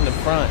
around the front.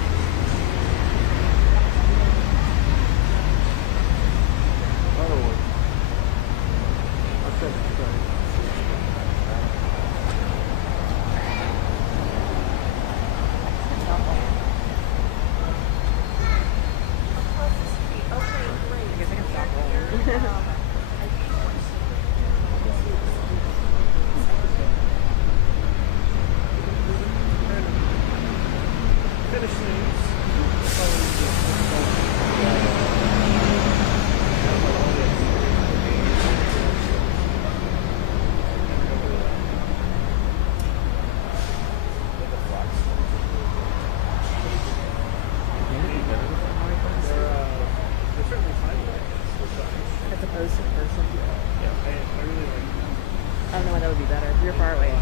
I don't know why that would be better. You're far away.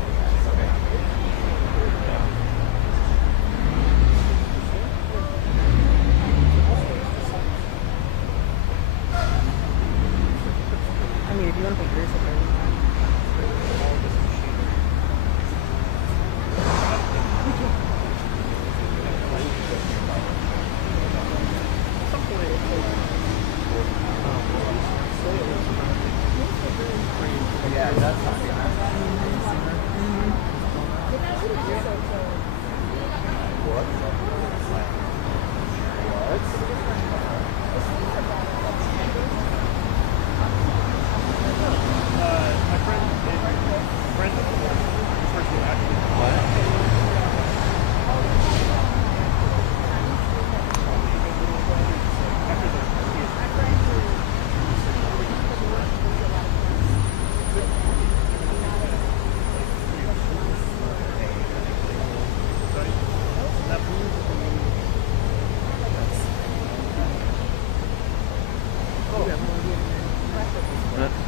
I mean, if you want to put yours up there, Yeah, that's not good. My friend, the person who actually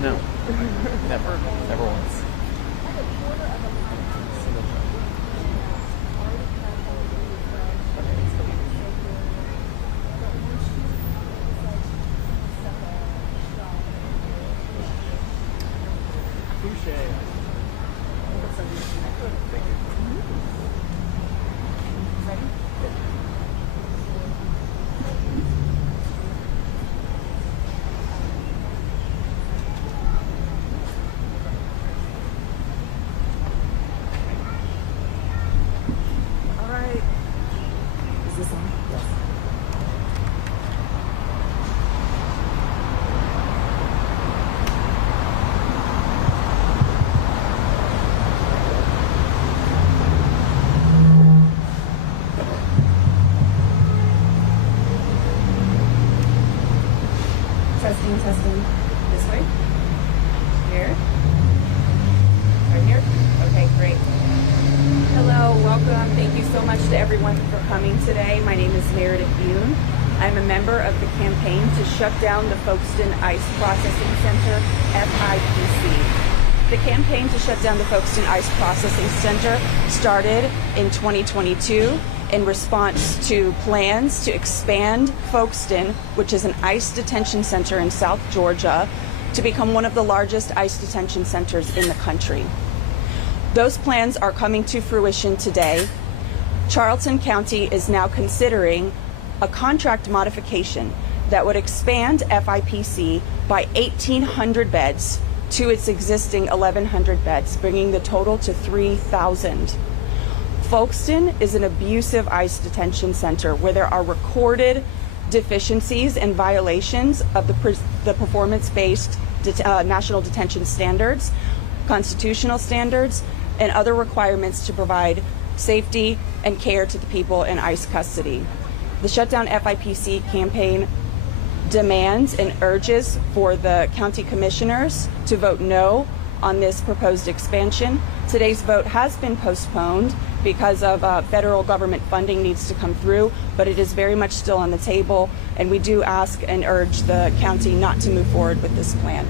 No, never once. is this on? Yes. Testing. This way? Here? Right here? Okay, great. Hello, welcome. Thank you so much to everyone for coming today. My name is Meredith Yoon. I'm a member of the campaign to shut down the Folkston ICE Processing Center, FIPC. The campaign to shut down the Folkston ICE Processing Center started in 2022 in response to plans to expand Folkston, which is an ICE detention center in South Georgia, to become one of the largest ICE detention centers in the country. Those plans are coming to fruition today. Charlton County is now considering a contract modification that would expand FIPC by 1,800 beds to its existing 1,100 beds, bringing the total to 3,000. Folkston is an abusive ICE detention center where there are recorded deficiencies and violations of the performance-based national detention standards, constitutional standards, and other requirements to provide safety and care to the people in ICE custody. The Shutdown FIPC campaign demands and urges for the county commissioners to vote no on this proposed expansion. Today's vote has been postponed because of federal government funding needs to come through, but it is very much still on the table, and we do ask and urge the county not to move forward with this plan.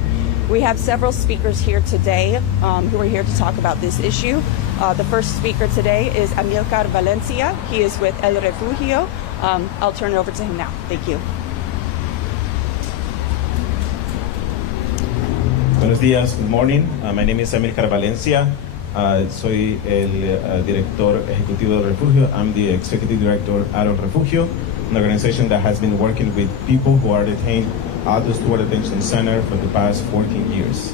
We have several speakers here today who are here to talk about this issue. The first speaker today is Amilcar Valencia. He is with El Refugio. I'll turn it over to him now. Thank you. Buenos días, good morning. My name is Amilcar Valencia. Soy el director ejecutivo del refugio. I'm the executive director at El Refugio, an organization that has been working with people who are detained at the Stewart Detention Center for the past 14 years.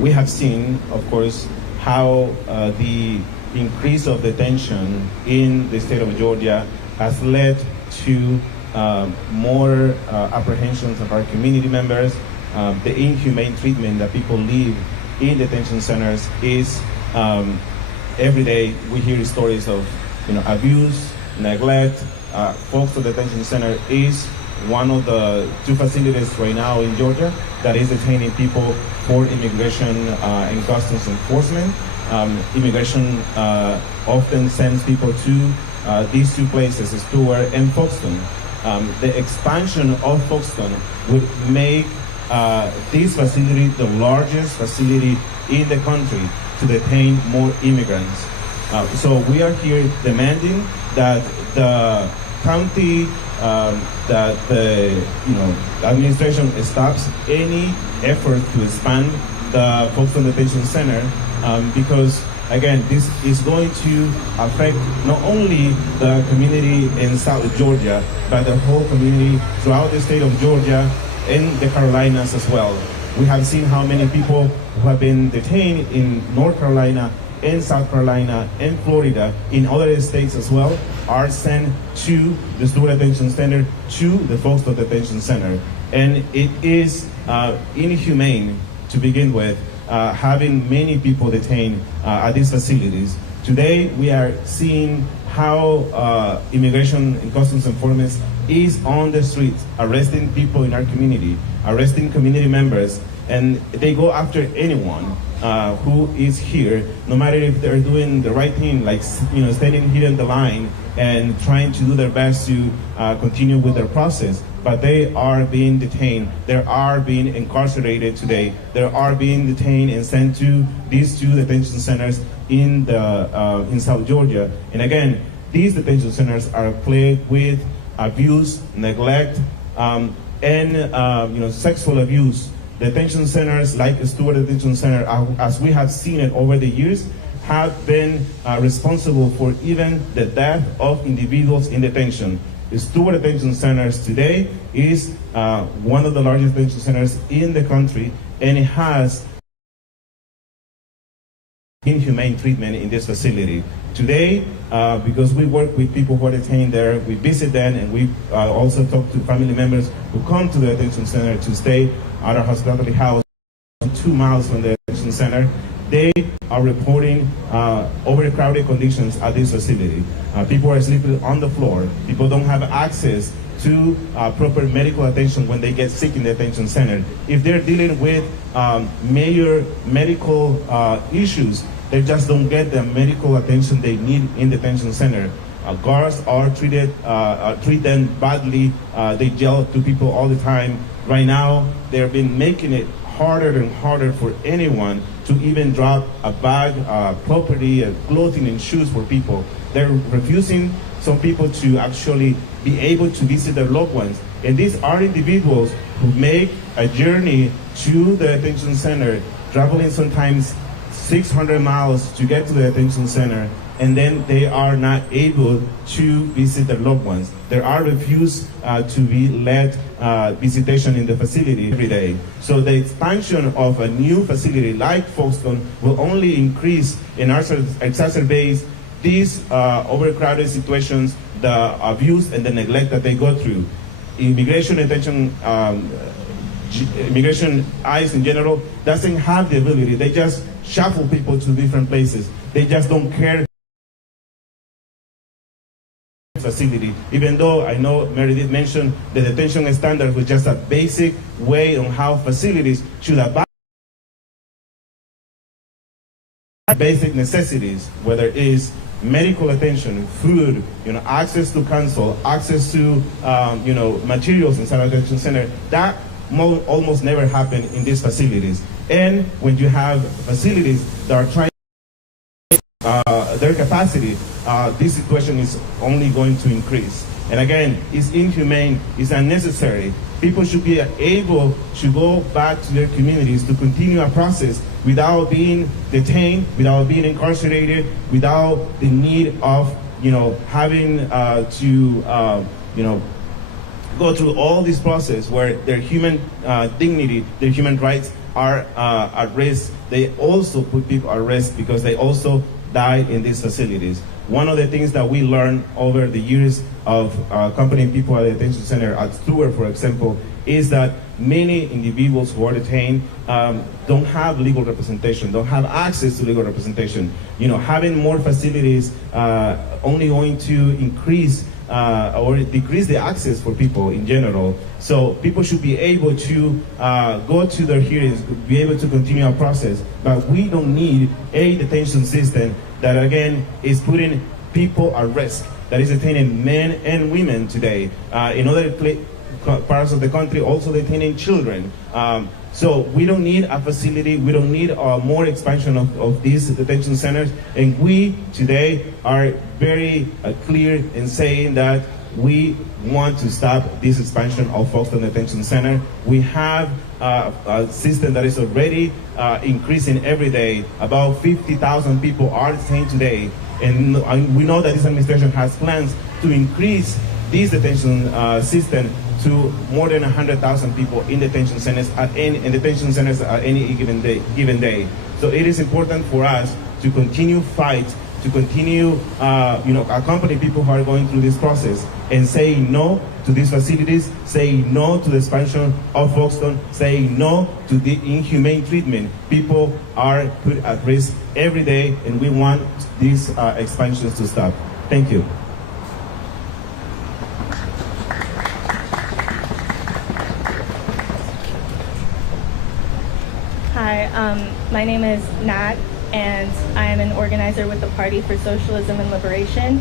We have seen, of course, how the increase of detention in the state of Georgia has led to more apprehensions of our community members. The inhumane treatment that people live in detention centers is every day we hear stories of abuse, neglect. Folkston Detention Center is one of the two facilities right now in Georgia that is detaining people for immigration and customs enforcement. Immigration often sends people to these two places, Stewart and Folkston. The expansion of Folkston would make this facility the largest facility in the country to detain more immigrants. So we are here demanding that the county, that the administration stops any effort to expand the Folkston Detention Center, because again, this is going to affect not only the community in South Georgia, but the whole community throughout the state of Georgia and the Carolinas as well. We have seen how many people who have been detained in North Carolina, in South Carolina, and Florida, in other states as well, are sent to the Stewart Detention Center, to the Folkston Detention Center. And it is inhumane to begin with, having many people detained at these facilities. Today, we are seeing how immigration and customs enforcement is on the streets, arresting people in our community, arresting community members, and they go after anyone who is here, no matter if they're doing the right thing, like standing here in the line and trying to do their best to continue with their process. But they are being detained. They are being incarcerated today. They are being detained and sent to these two detention centers in South Georgia. And again, these detention centers are plagued with abuse, neglect, and sexual abuse. Detention centers like Stewart Detention Center, as we have seen it over the years, have been responsible for even the death of individuals in detention. The Stewart Detention Centers today is one of the largest detention centers in the country, and it has inhumane treatment in this facility. Today, because we work with people who are detained there, we visit them, and we also talk to family members who come to the detention center to stay at our hospitality house 2 miles from the detention center. They are reporting overcrowded conditions at this facility. People are sleeping on the floor. People don't have access to proper medical attention when they get sick in the detention center. If they're dealing with major medical issues, they just don't get the medical attention they need in the detention center. Guards are treat them badly. They yell to people all the time. Right now, they've been making it harder and harder for anyone to even drop a bag, property, clothing, and shoes for people. They're refusing some people to actually be able to visit their loved ones. And these are individuals who make a journey to the detention center, traveling sometimes 600 miles to get to the detention center, and then they are not able to visit their loved ones. They are refused to be led visitation in the facility every day. So the expansion of a new facility like Folkston will only increase and exacerbate these overcrowded situations, the abuse and the neglect that they go through. Immigration detention, immigration ICE in general doesn't have the ability. They just shuffle people to different places. They just don't care. Facility, even though I know Meredith mentioned the detention standard was just a basic way on how facilities should abide basic necessities, whether it is medical attention, food, access to counsel, access to materials inside a detention center. That almost never happen in these facilities. And when you have facilities that are trying, their capacity, this situation is only going to increase. And again, it's inhumane, it's unnecessary. People should be able to go back to their communities to continue a process without being detained, without being incarcerated, without the need of, having to, go through all this process where their human dignity, their human rights are at risk. They also put people at risk because they also die in these facilities. One of the things that we learned over the years of accompanying people at the detention center at Stewart, for example, is that many individuals who are detained don't have legal representation, don't have access to legal representation. Having more facilities only going to increase or decrease the access for people in general. So people should be able to go to their hearings, be able to continue a process, but we don't need a detention system that again is putting people at risk, that is detaining men and women today. In other parts of the country, also detaining children. So we don't need a facility, we don't need more expansion of these detention centers, and we today are very clear in saying that we want to stop this expansion of Folkston Detention Center. We have a system that is already increasing every day. About 50,000 people are detained today, and we know that this administration has plans to increase this detention system to more than 100,000 people in detention centers at any given day. So it is important for us to continue fight, to continue accompany people who are going through this process and say no to these facilities, say no to the expansion of Folkston, say no to the inhumane treatment. People are put at risk every day, and we want these expansions to stop. Thank you. Hi, my name is Nat, and I am an organizer with the Party for Socialism and Liberation.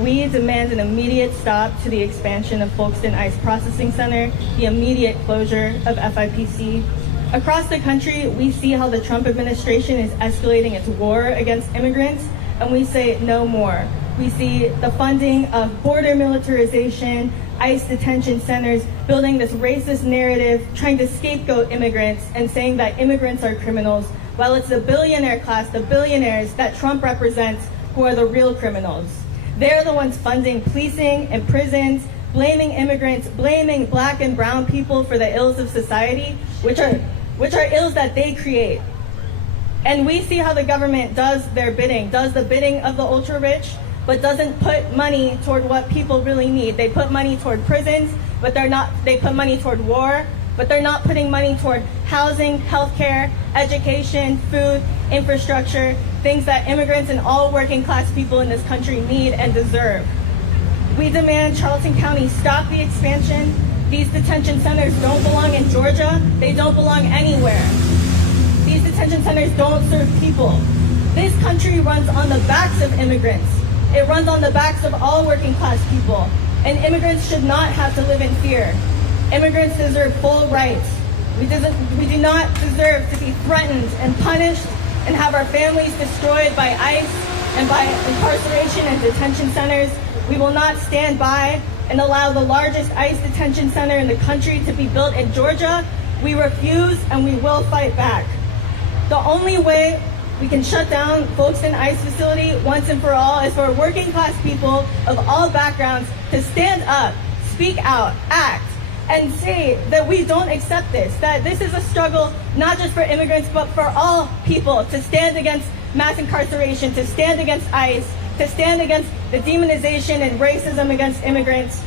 We demand an immediate stop to the expansion of Folkston ICE Processing Center, the immediate closure of FIPC. Across the country, we see how the Trump administration is escalating its war against immigrants, and we say no more. We see the funding of border militarization, ICE detention centers, building this racist narrative, trying to scapegoat immigrants and saying that immigrants are criminals, while it's the billionaire class, the billionaires that Trump represents, who are the real criminals. They're the ones funding policing and prisons, blaming immigrants, blaming black and brown people for the ills of society, which are ills that they create. And we see how the government does their bidding, does the bidding of the ultra-rich, but doesn't put money toward what people really need. They put money toward prisons, but they put money toward war, but they're not putting money toward housing, healthcare, education, food, infrastructure, things that immigrants and all working class people in this country need and deserve. We demand Charlton County stop the expansion. These detention centers don't belong in Georgia. They don't belong anywhere. These detention centers don't serve people. This country runs on the backs of immigrants. It runs on the backs of all working class people. And immigrants should not have to live in fear. Immigrants deserve full rights. We do not deserve to be threatened and punished and have our families destroyed by ICE and by incarceration and detention centers. We will not stand by and allow the largest ICE detention center in the country to be built in Georgia. We refuse and we will fight back. The only way we can shut down Folkston ICE facility once and for all is for working class people of all backgrounds to stand up, speak out, act, and say that we don't accept this, that this is a struggle not just for immigrants, but for all people, to stand against mass incarceration, to stand against ICE, to stand against the demonization and racism against immigrants.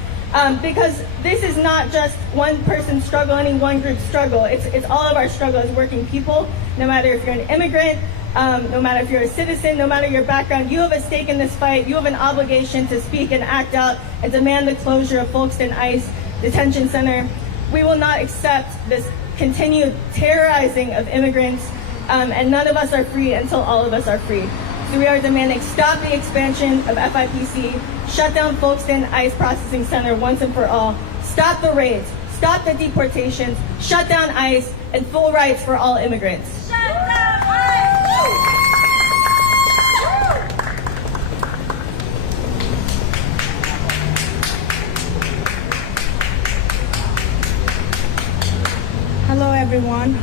Because this is not just one person's struggle, any one group's struggle. It's all of our struggle as working people, no matter if you're an immigrant, no matter if you're a citizen, no matter your background, you have a stake in this fight. You have an obligation to speak and act out and demand the closure of Folkston ICE Detention Center. We will not accept this continued terrorizing of immigrants, and none of us are free until all of us are free. So we are demanding stop the expansion of FIPC, shut down Folkston ICE Processing Center once and for all, stop the raids, stop the deportations, shut down ICE, and full rights for all immigrants. everyone.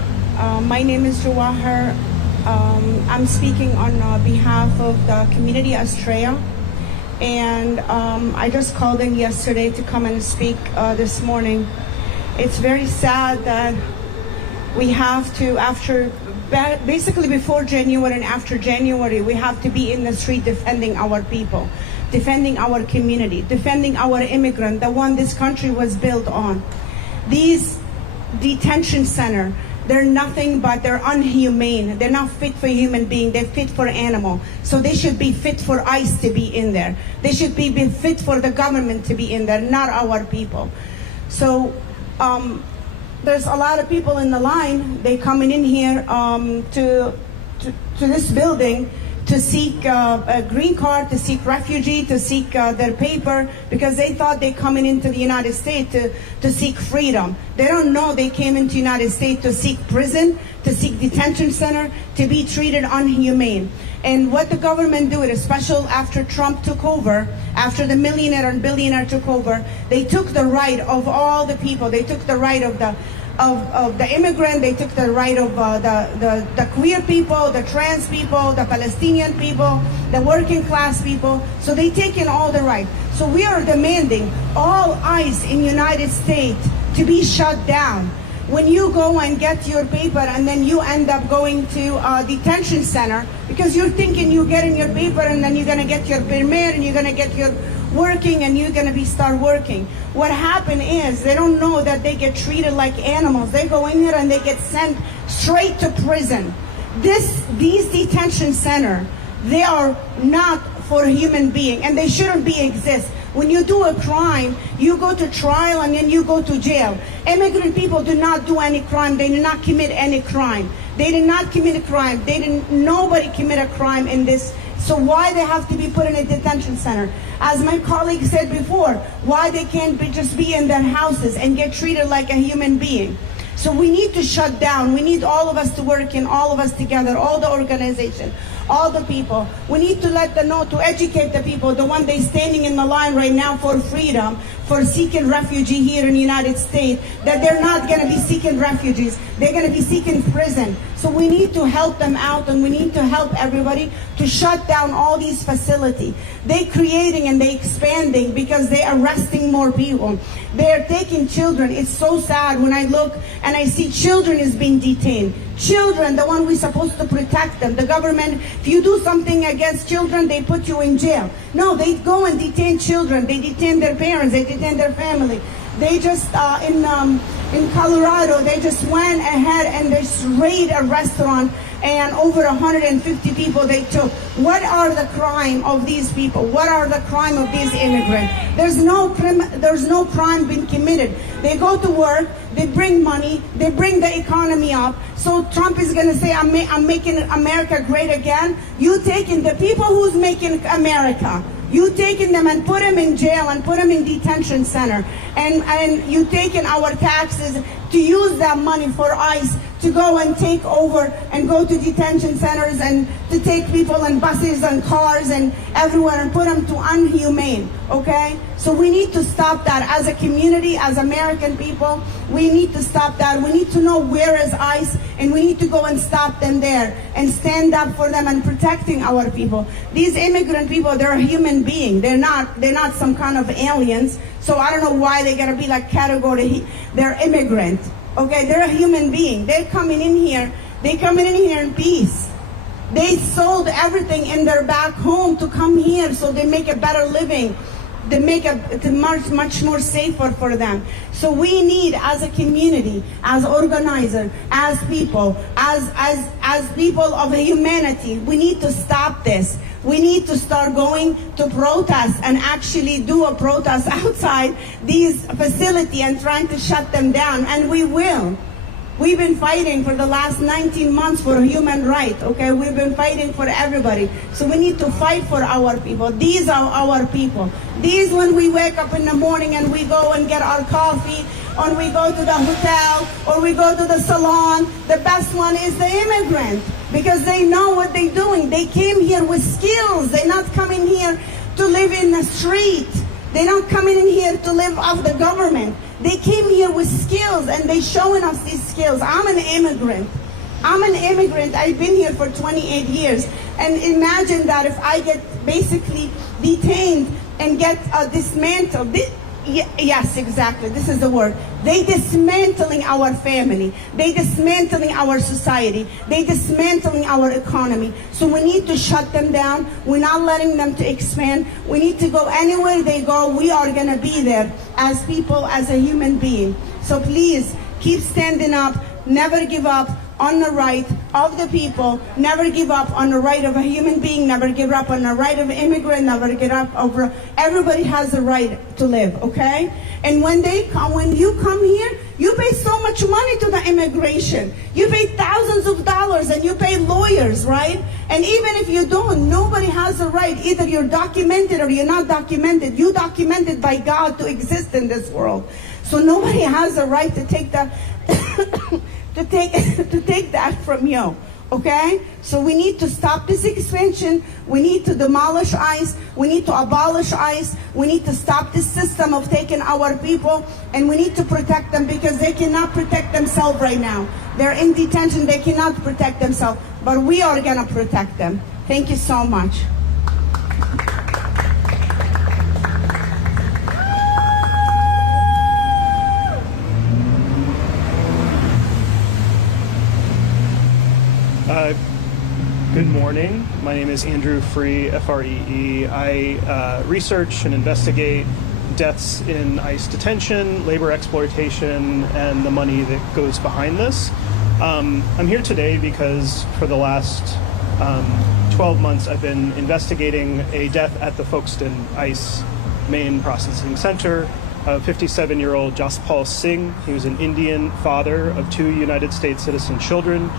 My name is Jawahar. I'm speaking on behalf of the community Australia. And I just called in yesterday to come and speak this morning. It's very sad that we have to, basically before January and after January, we have to be in the street defending our people, defending our community, defending our immigrant, the one this country was built on. These detention center, they're nothing but they're unhumane. They're not fit for human being. They're fit for animal. So they should be fit for ICE to be in there. They should be fit for the government to be in there, not our people. So there's a lot of people in the line. They coming in here to this building to seek a green card, to seek refugee, to seek their paper, because they thought they coming into the United States to seek freedom. They don't know they came into the United States to seek prison, to seek detention center, to be treated unhumane. And what the government did, especially after Trump took over, after the millionaire and billionaire took over, they took the right of all the people. They took the right of the immigrant, they took the right of the queer people, the trans people, the Palestinian people, the working class people. So they taken all the right. So we are demanding all ICE in United States to be shut down. When you go and get your paper and then you end up going to a detention center because you're thinking you're getting your paper and then you're gonna get your permit and you're gonna get your working and you're gonna start working. What happened is they don't know that they get treated like animals. They go in here and they get sent straight to prison. These detention center, they are not for human being and they shouldn't be exist. When you do a crime, you go to trial and then you go to jail. Immigrant people do not do any crime. They did not commit any crime. They did not commit a crime. Nobody commit a crime in this. So why they have to be put in a detention center? As my colleague said before, why they can't just be in their houses and get treated like a human being? So we need to shut down. We need all of us to work in, all of us together, all the organization, all the people. We need to let them know, to educate the people, the one they standing in the line right now for freedom, for seeking refugee here in the United States, that they're not going to be seeking refugees. They're going to be seeking prison. So we need to help them out and we need to help everybody to shut down all these facilities. They're creating and they're expanding because they're arresting more people. They're taking children. It's so sad when I look and I see children is being detained. Children, the one we're supposed to protect them. The government, if you do something against children, they put you in jail. No, they go and detain children. They detain their parents. They detain their family. They just, in Colorado, they just went ahead and they raided a restaurant and over 150 people they took. What are the crime of these people? What are the crime of these immigrants? There's no crime being committed. They go to work, they bring money, they bring the economy up. So Trump is going to say, I'm making America great again. You taking the people who's making America. You taking them and put them in jail and put them in detention center. And you taking our taxes to use that money for ICE to go and take over and go to detention centers and to take people in buses and cars and everywhere and put them to unhumane, okay? So we need to stop that as a community, as American people. We need to stop that. We need to know where is ICE and we need to go and stop them there and stand up for them and protecting our people. These immigrant people, they're a human being. They're not some kind of aliens. So I don't know why they gotta be like category, they're immigrant. Okay, they're a human being. They're coming in here. They coming in here in peace. They sold everything in their back home to come here so they make a better living. They make it much more safer for them. So we need, as a community, as organizer, as people, as people of humanity, we need to stop this. We need to start going to protest and actually do a protest outside these facilities and trying to shut them down. And we will. We've been fighting for the last 19 months for human rights, okay? We've been fighting for everybody. So we need to fight for our people. These are our people. These, when we wake up in the morning and we go and get our coffee, or we go to the hotel, or we go to the salon, the best one is the immigrant, because they know what they're doing. They came here with skills. They're not coming here to live in the street. They don't come in here to live off the government. They came here with skills, and they showing us these skills. I'm an immigrant. I've been here for 28 years. And imagine that if I get basically detained and get dismantled. Yes, exactly. This is the word. They dismantling our family. They dismantling our society. They dismantling our economy. So we need to shut them down. We're not letting them to expand. We need to go anywhere they go. We are going to be there as people, as a human being. So please keep standing up. Never give up on the right of the people. Never give up on the right of a human being. Never give up on the right of an immigrant. Never give up over. Everybody has the right to live, okay? And when you come here, you pay so much money to the immigration. You pay thousands of dollars, and you pay lawyers, right? And even if you don't, nobody has the right. Either you're documented or you're not documented. You're documented by God to exist in this world. So nobody has the right to take that to take that from you. Okay? So we need to stop this expansion. We need to demolish ICE. We need to abolish ICE. We need to stop this system of taking our people, and we need to protect them because they cannot protect themselves right now. They're in detention. They cannot protect themselves, but we are going to protect them. Thank you so much. Good morning. My name is Andrew Free, Free. I research and investigate deaths in ICE detention, labor exploitation, and the money that goes behind this. I'm here today because for the last 12 months I've been investigating a death at the Folkston ICE main processing center. A 57-year-old Jaspal Singh. He was an Indian father of 2 United States citizen children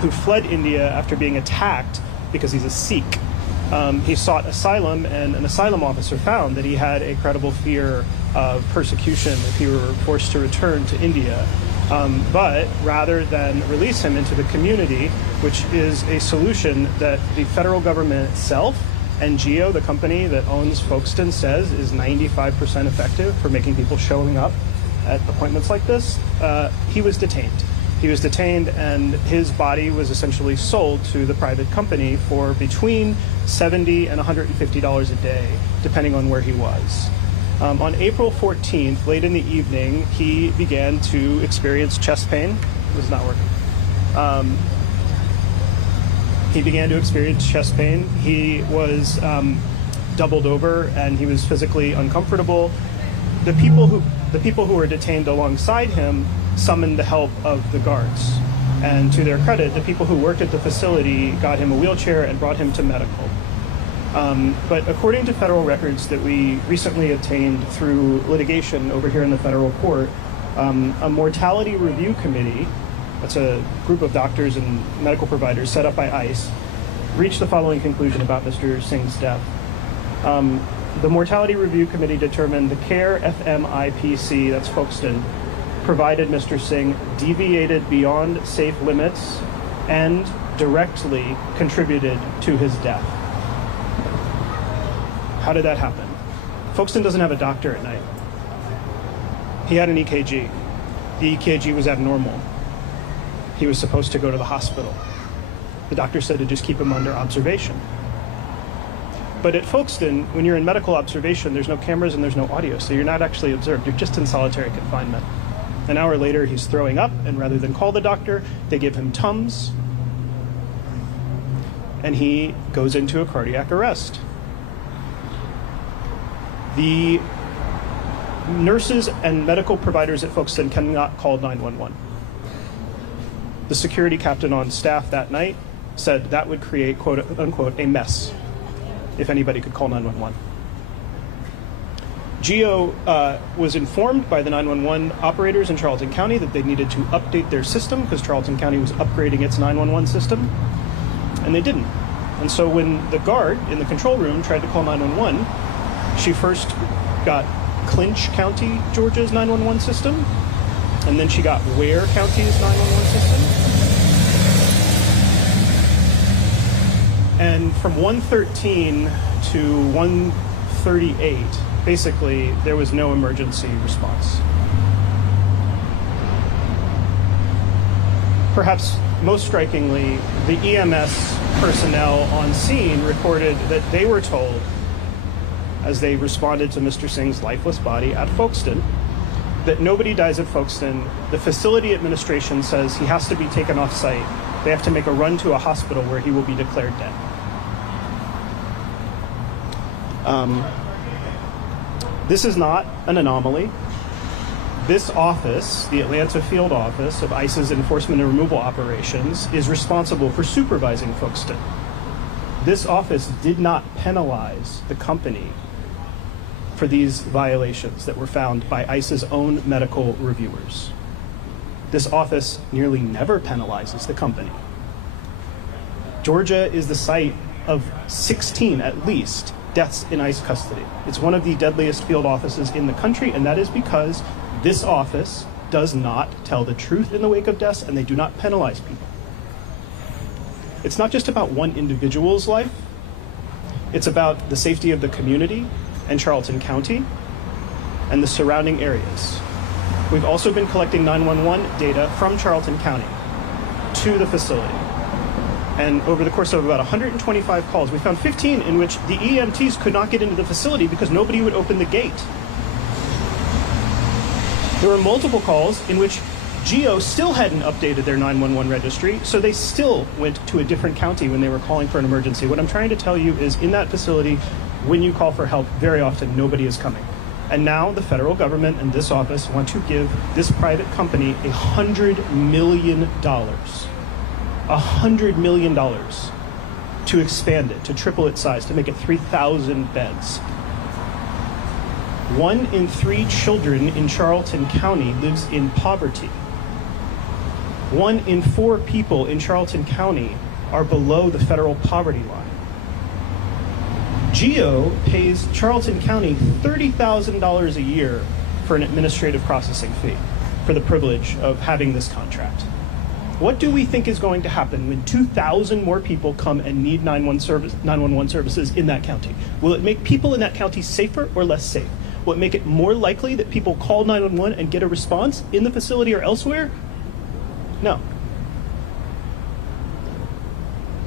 who fled India after being attacked because he's a Sikh. He sought asylum, and an asylum officer found that he had a credible fear of persecution if he were forced to return to India. But rather than release him into the community, which is a solution that the federal government itself and GEO, the company that owns Folkston, says is 95% effective for making people showing up at appointments like this, he was detained. He was detained, and his body was essentially sold to the private company for between $70 and $150 a day, depending on where he was. On April 14th, late in the evening, he began to experience chest pain. It was not working. He began to experience chest pain. He was doubled over, and he was physically uncomfortable. The people who were detained alongside him summoned the help of the guards. And to their credit, the people who worked at the facility got him a wheelchair and brought him to medical. But according to federal records that we recently obtained through litigation over here in the federal court, a mortality review committee, that's a group of doctors and medical providers set up by ICE, reached the following conclusion about Mr. Singh's death. The mortality review committee determined the care FIPC, that's Folkston, provided Mr. Singh deviated beyond safe limits and directly contributed to his death. How did that happen? Folkston doesn't have a doctor at night. He had an EKG. The EKG was abnormal. He was supposed to go to the hospital. The doctor said to just keep him under observation. But at Folkston, when you're in medical observation, there's no cameras and there's no audio, so you're not actually observed. You're just in solitary confinement. An hour later, he's throwing up, and rather than call the doctor, they give him Tums, and he goes into a cardiac arrest. The nurses and medical providers at Folkston cannot call 911. The security captain on staff that night said that would create, quote unquote, a mess if anybody could call 911. GEO was informed by the 911 operators in Charlton County that they needed to update their system because Charlton County was upgrading its 911 system, and they didn't. And so when the guard in the control room tried to call 911, she first got Clinch County, Georgia's 911 system, and then she got Ware County's 911 system. And from 113 to 138, basically, there was no emergency response. Perhaps most strikingly, the EMS personnel on scene reported that they were told, as they responded to Mr. Singh's lifeless body at Folkston, that nobody dies at Folkston. The facility administration says he has to be taken off site. They have to make a run to a hospital where he will be declared dead. This is not an anomaly. This office, the Atlanta Field Office of ICE's Enforcement and Removal Operations, is responsible for supervising Folkston. This office did not penalize the company for these violations that were found by ICE's own medical reviewers. This office nearly never penalizes the company. Georgia is the site of 16, at least, deaths in ICE custody. It's one of the deadliest field offices in the country, and that is because this office does not tell the truth in the wake of deaths, and they do not penalize people. It's not just about one individual's life. It's about the safety of the community and Charlton County and the surrounding areas. We've also been collecting 911 data from Charlton County to the facility. And over the course of about 125 calls, we found 15 in which the EMTs could not get into the facility because nobody would open the gate. There were multiple calls in which GEO still hadn't updated their 911 registry, so they still went to a different county when they were calling for an emergency. What I'm trying to tell you is in that facility, when you call for help, very often nobody is coming. And now the federal government and this office want to give this private company $100 million. $100 million to expand it, to triple its size, to make it 3,000 beds. 1 in 3 children in Charlton County lives in poverty. 1 in 4 people in Charlton County are below the federal poverty line. GEO pays Charlton County $30,000 a year for an administrative processing fee for the privilege of having this contract. What do we think is going to happen when 2,000 more people come and need 911 services in that county? Will it make people in that county safer or less safe? Will it make it more likely that people call 911 and get a response in the facility or elsewhere? No.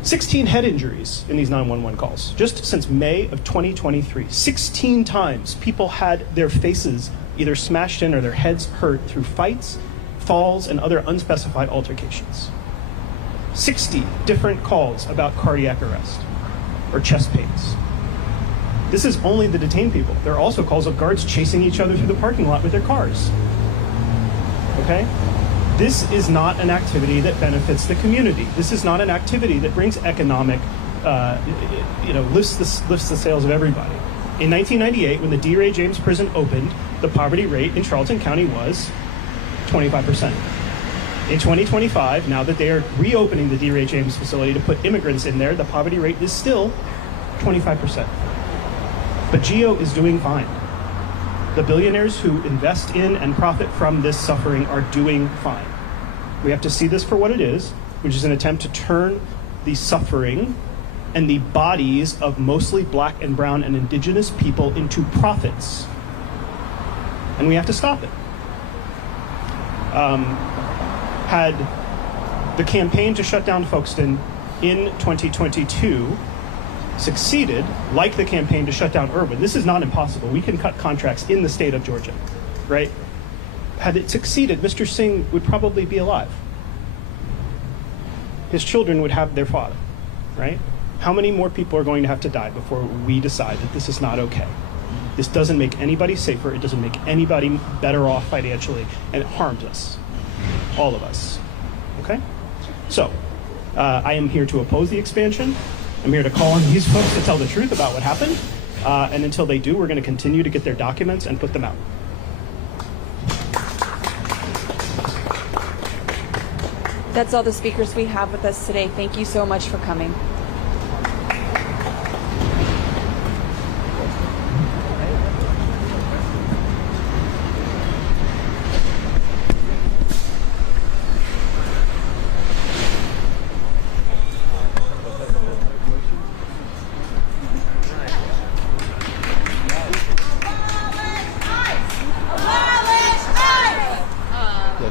16 head injuries in these 911 calls, just since May of 2023. 16 times people had their faces either smashed in or their heads hurt through fights, falls, and other unspecified altercations. 60 different calls about cardiac arrest or chest pains. This is only the detained people. There are also calls of guards chasing each other through the parking lot with their cars. Okay? This is not an activity that benefits the community. This is not an activity that brings economic, lifts the sales of everybody. In 1998, when the D. Ray James prison opened, the poverty rate in Charlton County was 25%. In 2025, now that they are reopening the D. Ray James facility to put immigrants in there, the poverty rate is still 25%. But GEO is doing fine. The billionaires who invest in and profit from this suffering are doing fine. We have to see this for what it is, which is an attempt to turn the suffering and the bodies of mostly black and brown and indigenous people into profits. And we have to stop it. Had the campaign to shut down Folkston in 2022 succeeded, like the campaign to shut down Irwin, this is not impossible. We can cut contracts in the state of Georgia, right? Had it succeeded, Mr. Singh would probably be alive. His children would have their father, right? How many more people are going to have to die before we decide that this is not okay? This doesn't make anybody safer. It doesn't make anybody better off financially, and it harms us, all of us, okay? So, I am here to oppose the expansion. I'm here to call on these folks to tell the truth about what happened. And until they do, we're going to continue to get their documents and put them out. That's all the speakers we have with us today. Thank you so much for coming.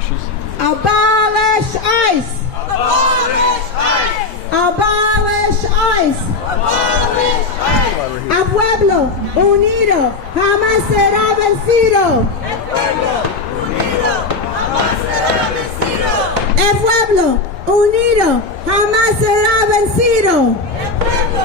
abolishes. Abolish ICE. Abolish ICE. Abolish ICE. Abolish ICE. A pueblo unido jamás será vencido. El pueblo unido jamás será vencido. El pueblo unido jamás será vencido. El pueblo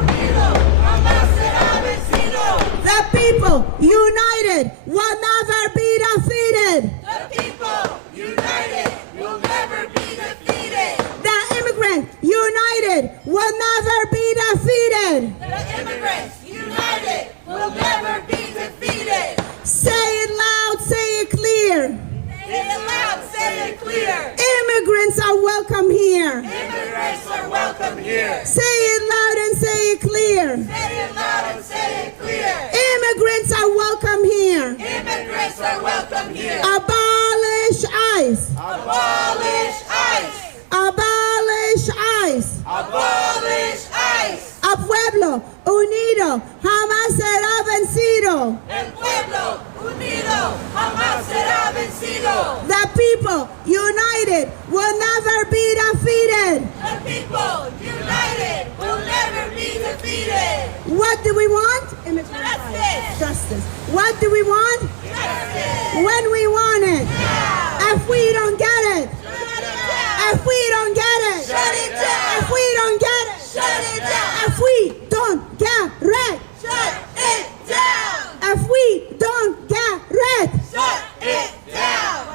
unido jamás será vencido. The people united will never be defeated. The people united will never be defeated. The immigrant united will never be defeated. The immigrants united will never be defeated. Say it loud, say it clear. Say it loud, say it clear. Immigrants are welcome here. Immigrants are welcome here. Say it loud and say it clear. Say it loud and say it clear. Immigrants are welcome here. Immigrants are welcome here. Abolish ICE. Abolish ICE. Abolish ICE. Abolish ICE. A pueblo unido jamás será vencido. El pueblo unido jamás será vencido. The people united will never be defeated. The people united will never be defeated. What do we want? Justice. Justice. What do we want? Justice. When we want it. Now. If we don't get it. Shut it down. If we don't get it. Shut it down. If we don't get it. Shut it down. If we don't get red. Shut it down. If we don't get red. Shut it down.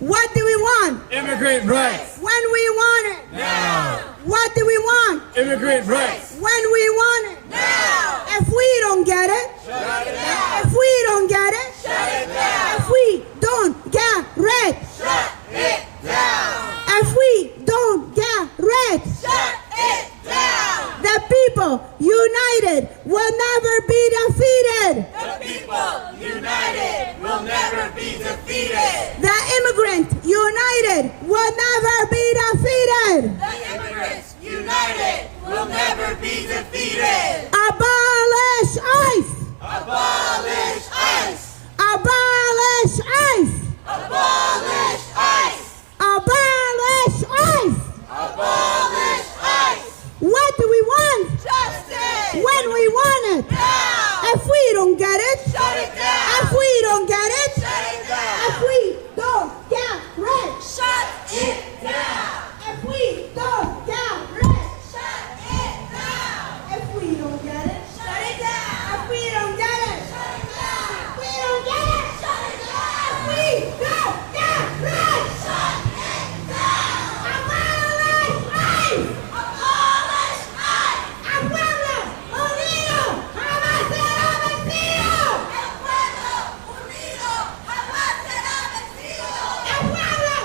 What do we want? Immigrant rights. When we want it. Now. What do we want? Immigrant rights. When we want it. Now. If we don't get it. Shut it down. If we don't get it. Shut it down. If we don't get red. Shut it down. If we don't get red. Shut it down. The people united will never be defeated. The people united will never be defeated. The immigrant united will never be defeated. The immigrants united will never be defeated. Abolish ICE. Abolish ICE. Abolish ICE. Abolish ICE. Abolish ICE. Abolish ICE. What do we want? Justice. When we want it. Now. If we don't get it. Shut it down. If we don't get it. Shut it down. If we don't get red. Shut it down. If we don't get red. Shut it down. If we don't get it. Shut it down. If we don't get it. Shut it down. If we don't get it. Shut it down. If we don't get red. Shut it down. Abolish ICE. Abolish ICE. A pueblo unido jamás será vencido. El pueblo unido jamás será vencido. El pueblo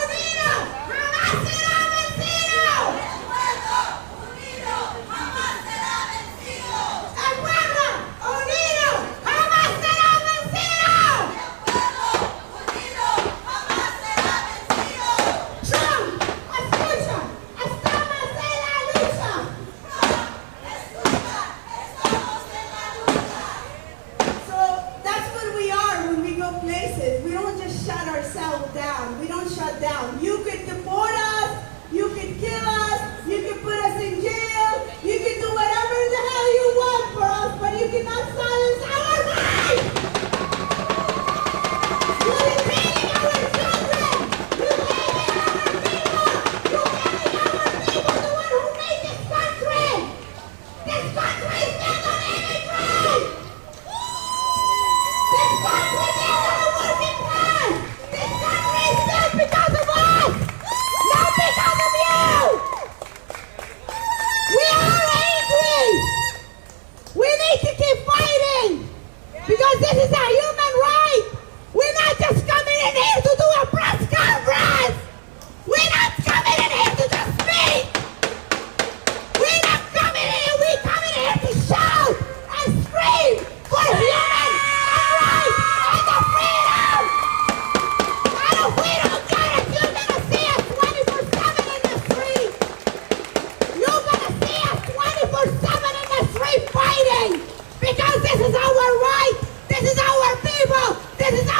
unido jamás será vencido. El pueblo unido jamás será vencido. El pueblo unido jamás será vencido. El pueblo unido jamás será vencido. Trump, escucha, estamos en la lucha. Escucha, estamos en la lucha. So that's what we are when we go places. We don't just shut ourselves down. We don't shut down. You could deport us, you could kill us, you could put us in jail, you could do whatever the hell you want for us, but you cannot silence our rights. You're detaining our children. You're taking our people. You're taking our people, the one who made this country. This country is built on immigrants. This country is built on a working class. This country is built because of us, not because of you. We are angry. We need to keep fighting because this is a human right. We're not just coming in here to do a press conference. We're not coming in here to just speak. We're not coming in here. We're coming in here to shout and scream for human rights and the freedom. And if we don't get it, you're going to see us 24/7 in the street. You're going to see us 24/7 in the street fighting because this is our right. This is our people. This is our